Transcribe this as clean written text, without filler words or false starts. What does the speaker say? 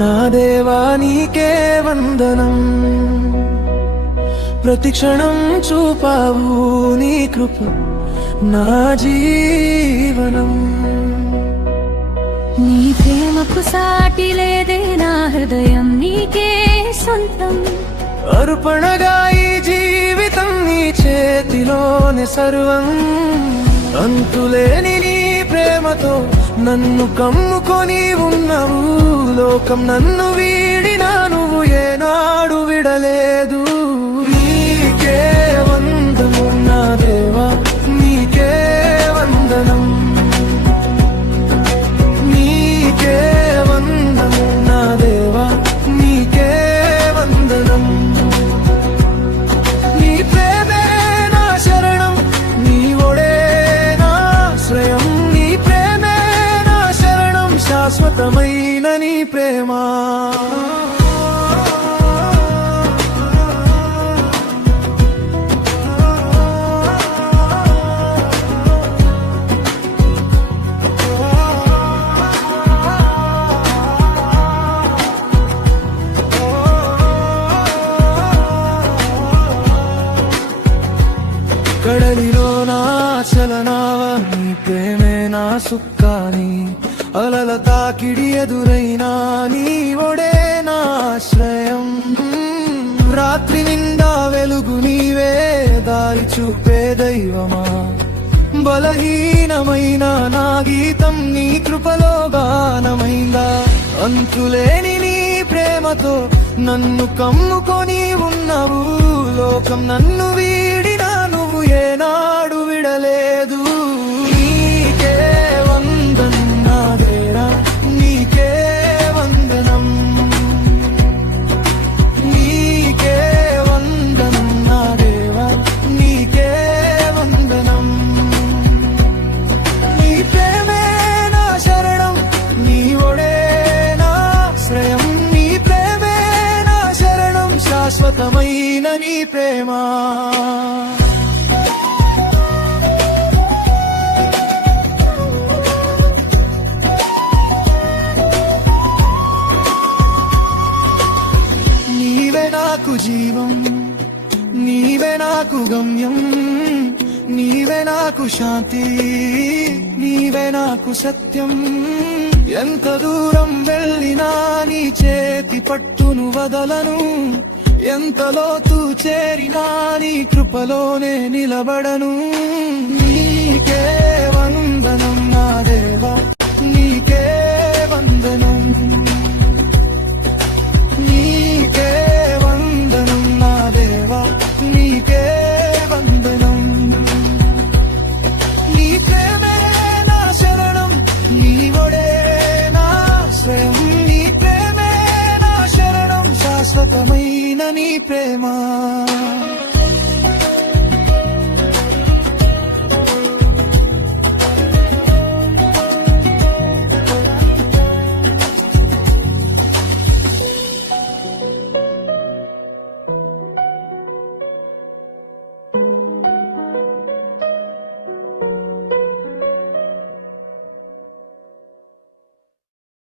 నా దేవా నీకే వందనం. ప్రతి క్షణం చూపావు నీ కృప నా జీవనం. నీ ప్రేమకు సాటి లేదే, నా హృదయం నీకే సొంతం. అర్పణగా ఈ జీవితం నీ చేతిలోనే సర్వం. అంతులేని నీ ప్రేమతో నన్ను కమ్ముకొని ఉన్నావు. లోకం నన్ను వీడినా నువ్వు ఏనాడు విడలేదు. నీకే వందనం నా దేవా, నీకే వందనం. నీకే వందనం నా దేవా, నీకే వందనం. నీ ప్రేమే నా శరణం, నీ ఒడే నా ఆశ్రయం. నీ ప్రేమే నా శరణం, శాశ్వతమైన నీ ప్రేమ. కడలిలో నా చలనావ, నీ ప్రేమే నా సుక్కాని. అలల తాకిడి ఎదురైనా నీ ఒడే నా ఆశ్రయం. రాత్రి నిండా వెలుగు నీవే, దారి చూపే దైవమా. బలహీనమైన నా గీతం నీ కృపలో గానమైందా. అంతులేని నీ ప్రేమతో నన్ను కమ్ముకొని ఉన్నావు. లోకం నన్ను వీడినా నువ్వు ఏనాడు విడలేదు. నీకే వందనం నా దేవా, నీకే వందనం. నీకే వందనం నా దేవా, నీకే వందనం. నీ ప్రేమే నా శరణం, నీ ఒడే నా ఆశ్రయం. నీ ప్రేమే నా శరణం, శాశ్వతమైన నీ ప్రేమ. నీవే నాకు జీవం, నీవే నాకు గమ్యం. నీవే నాకు శాంతి, నీవే నాకు సత్యం. ఎంత దూరం వెళ్ళినా నీ చేతి పట్టును వదలను. ఎంత లోతు చేరినా నీ కృపలోనే నిలబడను. నీకే వందనం నా దేవా, నీకే వందనం. నీకే వందనం నా దేవా, నీకే వందనం. నీ ప్రేమే నా శరణం, నీ ఒడే నా ఆశ్రయం. నీ ప్రేమే నా శరణం, శాశ్వతమైన నీ ప్రేమ.